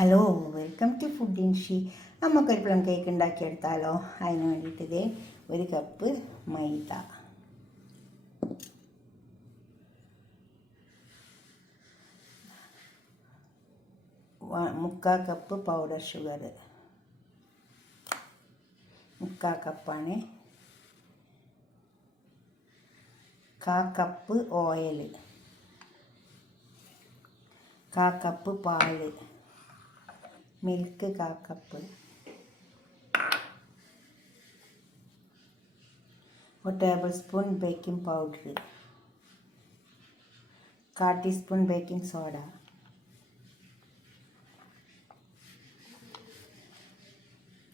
Hello, welcome to food ഇൻഷി. നമുക്കൊരു plum cake ഉണ്ടാക്കിയെടുത്താലോ? അതിന് വേണ്ടിയിട്ട് ഇതേ 1 cup maida, 3/4 cup powder sugar, 3/4 കപ്പാണ്, 1/4 കപ്പ് ഓയിൽ, 1/4 കപ്പ് പാല്, milk 1/4 cup, 1 tablespoon baking powder, 1/4 teaspoon baking soda,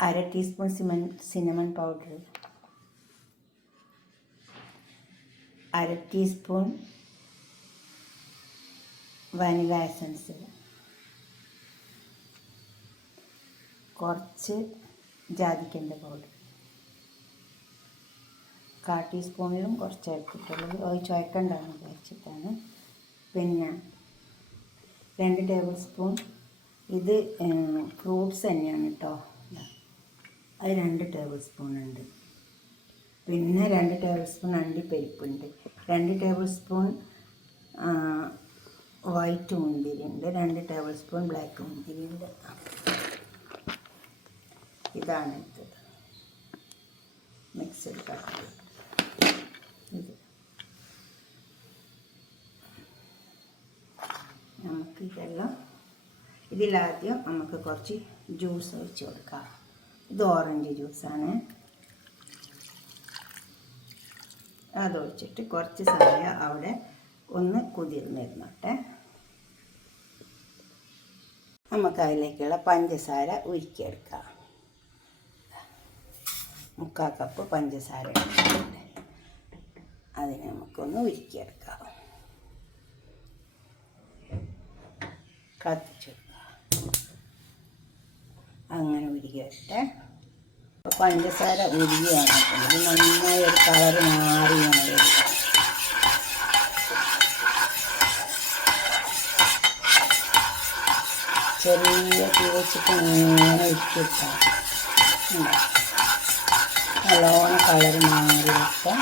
1/2 teaspoon cinnamon powder, 1/2 teaspoon vanilla essence, കുറച്ച് ജാതിക്കൻ്റെ പൗഡർ, 1/4 ടീസ്പൂണിലും കുറച്ച് എടുത്തിട്ടുള്ളത് ചുവക്കണ്ടാണ് വിചാരിച്ചിട്ടാണ്. പിന്നെ 2 ടേബിൾ സ്പൂൺ ഇത് ഫ്രൂട്ട്സ് തന്നെയാണ് കേട്ടോ, അത് 2 ടേബിൾ സ്പൂൺ ഉണ്ട്. പിന്നെ 2 ടേബിൾ സ്പൂൺ അണ്ടിപ്പരിപ്പുണ്ട്, 2 ടേബിൾ സ്പൂൺ വൈറ്റ് മുന്തിരി ഉണ്ട്, 2 ടേബിൾ സ്പൂൺ ബ്ലാക്ക് മുന്തിരി ഉണ്ട്. ഇതാണ് ഇത് മിക്സഡ് കട്ട്. നമുക്കിതെല്ലാം ഇതിലാദ്യം നമുക്ക് കുറച്ച് ജ്യൂസ് ഒഴിച്ച് കൊടുക്കാം. ഇത് ഓറഞ്ച് ജ്യൂസാണ്. അതൊഴിച്ചിട്ട് കുറച്ച് സമയം അവിടെ ഒന്ന് കുതിർന്നിരുന്നോട്ടെ. നമുക്ക് അതിലേക്കുള്ള പഞ്ചസാര ഉരുക്കിയെടുക്കാം. 3/4 കപ്പ് പഞ്ചസാര എടുക്കുന്നുണ്ട്. അതിനെ നമുക്കൊന്ന് ഉരുക്കിയെടുക്കാം. കത്തിച്ചെടുക്കാം. അങ്ങനെ ഉരുക്കി വരട്ടെ. പഞ്ചസാര ഉരുകി വന്നിട്ടുണ്ട്. നന്നായി ഒരു കളറ് മാറി വരും. ചെറിയ തീ വെച്ചിട്ട് ഇങ്ങനെ ഉരുക്കിയിട്ടാൽ നല്ലോണം കളറ് മാറി വെക്കാം.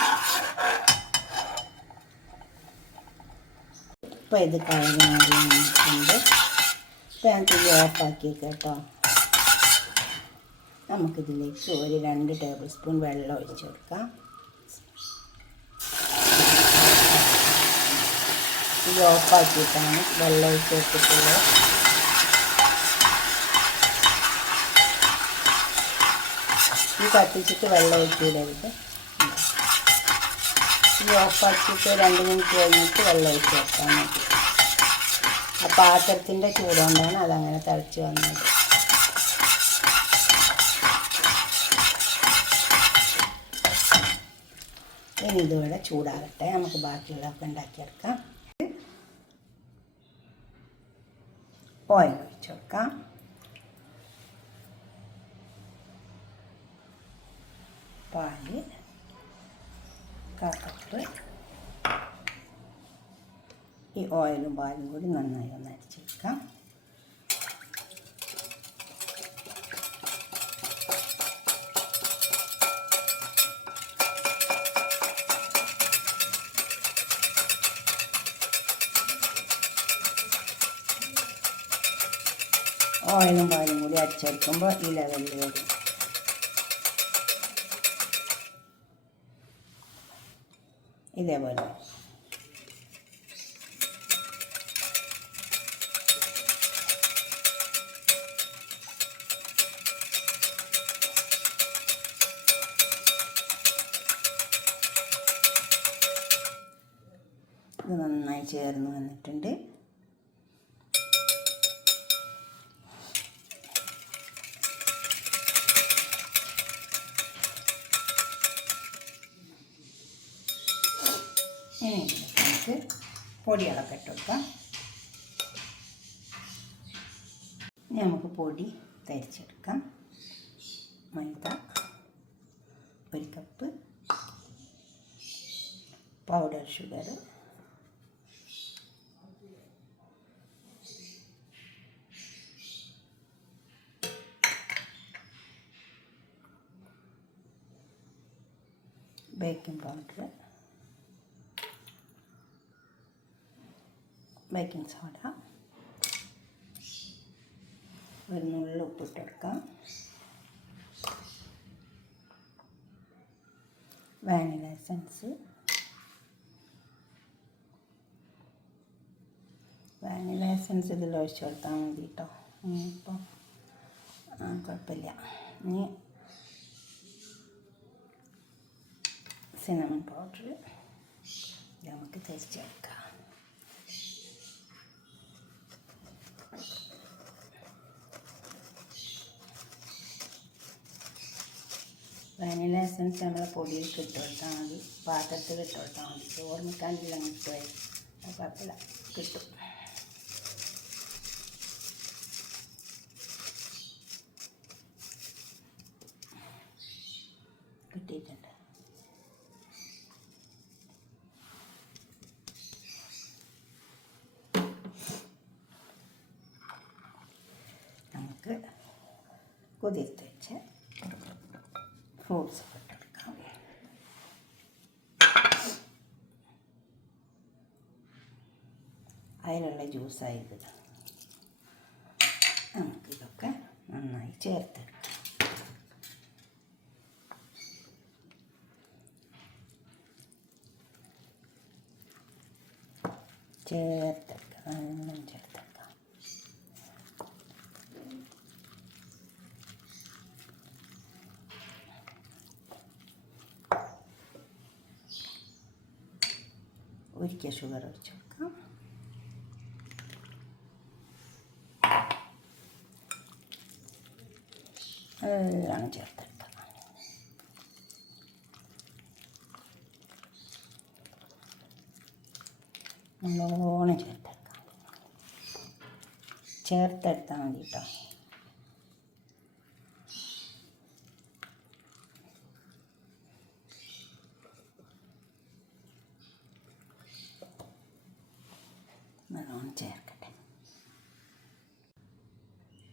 ഇപ്പം ഇത് കളറ് മാറി വന്നിട്ടുണ്ട്. ഇപ്പം ഞാൻ തീ ഓഫാക്കി കേട്ടോ. നമുക്കിതിലേക്ക് ഒരു 2 ടേബിൾ സ്പൂൺ വെള്ളം ഒഴിച്ച് കൊടുക്കാം. തീ ഓഫാക്കിയിട്ടാണ് വെള്ളം ഒഴിച്ച് വെച്ചിട്ടുള്ളത്. ഈ കത്തിച്ചിട്ട് വെള്ളം ഒഴിച്ചിടരുത്. ഈ ഓഫാക്കിയിട്ട് 2 മിനിറ്റ് കഴിഞ്ഞിട്ട് വെള്ളം ഒഴിച്ച് വെക്കാൻ മതി. ആ പാത്രത്തിൻ്റെ ചൂടുകൊണ്ടാണ് അതങ്ങനെ തിളച്ച് വന്നത്. ഇനി ഇതിവിടെ ചൂടാകട്ടെ. നമുക്ക് ബാക്കിയുള്ളതൊക്കെ ഉണ്ടാക്കിയെടുക്കാം. ഓയിൽ ഒഴിച്ച് കൊടുക്കാം. പാല് 1/4 കപ്പ്. ഈ ഓയിലും പാലും കൂടി നന്നായി ഒന്ന് അരിച്ചെടുക്കാം. ഓയിലും പാലും കൂടി അരിച്ചെടുക്കുമ്പോൾ ഈ ലെവലിൽ വരും. ഇതേപോലെ ഇത് നന്നായി ചേർന്ന് വന്നിട്ടുണ്ട്. ഇനി നമുക്ക് പൊടികളൊക്കെ ഇട്ട് കൊടുക്കാം. നമുക്ക് പൊടി തരിച്ചെടുക്കാം. മൈദ 1 cup, powder sugar, baking powder, baking soda, ഒരു നുള്ളി ഉപ്പിട്ടെടുക്കാം, വാനില എസൻസ്, വാനില എസൻസ് ഇതിൽ ഒഴിച്ച് കൊടുത്താൽ മതി കേട്ടോ. ഇപ്പോൾ കുഴപ്പമില്ല. ഇനി സിനമൺ പൗഡർ നമുക്ക് തരിച്ചെടുക്കാം. വാനില എസൻസ് നമ്മൾ പൊടിയിൽ ഇട്ട് കൊടുത്താൽ മതി, പാത്രത്തിൽ ഇട്ട് കൊടുത്താൽ മതി. ഓർമ്മിക്കാണ്ടില്ല കിട്ടുമായി, അത് കുഴപ്പമില്ല, കിട്ടും. കിട്ടിയിട്ടുണ്ട്. നമുക്ക് കുതിർത്ത് വെച്ച് ഫ്രൂട്ട്സ് ഇട്ടെടുക്കാം. അതിലുള്ള ജ്യൂസായത് നമുക്കിതൊക്കെ നന്നായി ചേർത്തെടുക്കാം. നല്ലോണം ചേർത്തെടുക്കാം. ഒരിക്കൽ ഷുഗർ ഒഴിച്ച് കൊടുക്കാം. നല്ലോണം ചേർത്തെടുക്കാം. നല്ലോണം ചേർത്തെടുത്താൽ മതി കേട്ടോ. നല്ലോണം ചേർക്കട്ടെ.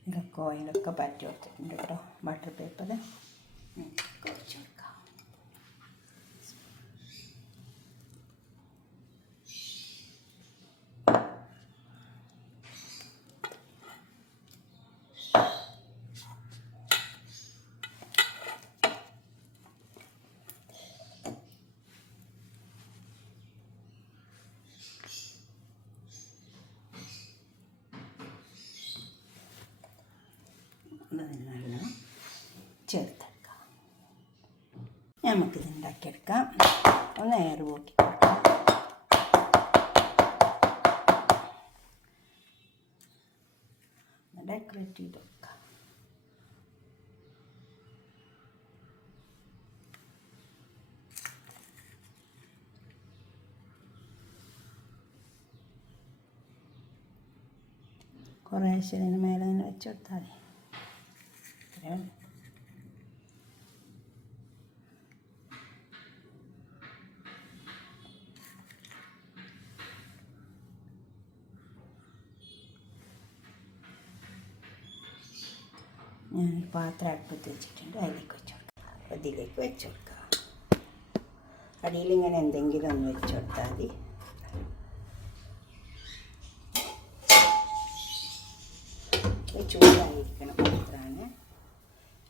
ഇതൊക്കെ ഓയിലൊക്കെ പറ്റി കൊടുത്തിട്ടുണ്ട് കേട്ടോ. ബട്ടർ പേപ്പർ കുറച്ച് കൊടുക്കാം. നല്ല ചേർത്തെടുക്കാം. നമുക്കിത് ഉണ്ടാക്കിയെടുക്കാം. ഒന്ന് എയർ കൂട്ടി കൊടുക്കാം. ഡെക്കറേറ്റ് ചെയ്ത് കൊടുക്കാം. കുറേശ്ശെ ഇതിന് മേലെ തന്നെ വെച്ച് കൊടുത്താൽ മതി. ഞാൻ പാത്രം അടുപ്പത്ത് വെച്ചിട്ടുണ്ട്, അതിലേക്ക് വെച്ച് കൊടുക്കാം. അതിലേക്ക് വെച്ച് കൊടുക്കാം. അടിയിലിങ്ങനെ എന്തെങ്കിലും ഒന്ന് വെച്ച് കൊടുത്താൽ മതി. ചൂടായിരിക്കണം പാത്രമാണ്.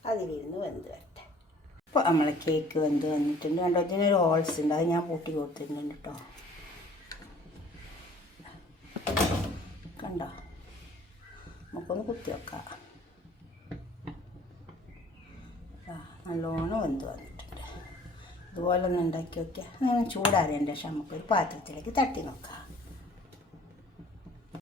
അതിലിരുന്ന് വെന്ത് വരട്ടെ. അപ്പോൾ നമ്മളെ കേക്ക് വെന്ത് വന്നിട്ടുണ്ട്. കണ്ടോ, ഇതിനൊരു ഹോൾസ് ഉണ്ട്, അത് ഞാൻ പൂട്ടി കൊടുത്തിട്ടുണ്ട് കേട്ടോ. കണ്ടോ, നമുക്കൊന്ന് കുത്തി വെക്കാം. നല്ലോണം വെന്ത് വന്നിട്ടുണ്ട്. ഇതുപോലെ ഒന്ന് ഉണ്ടാക്കി വയ്ക്കുക. അങ്ങനെ ചൂടാറിയതിൻ്റെ ശേഷം നമുക്കൊരു പാത്രത്തിലേക്ക് തട്ടി നോക്കാം.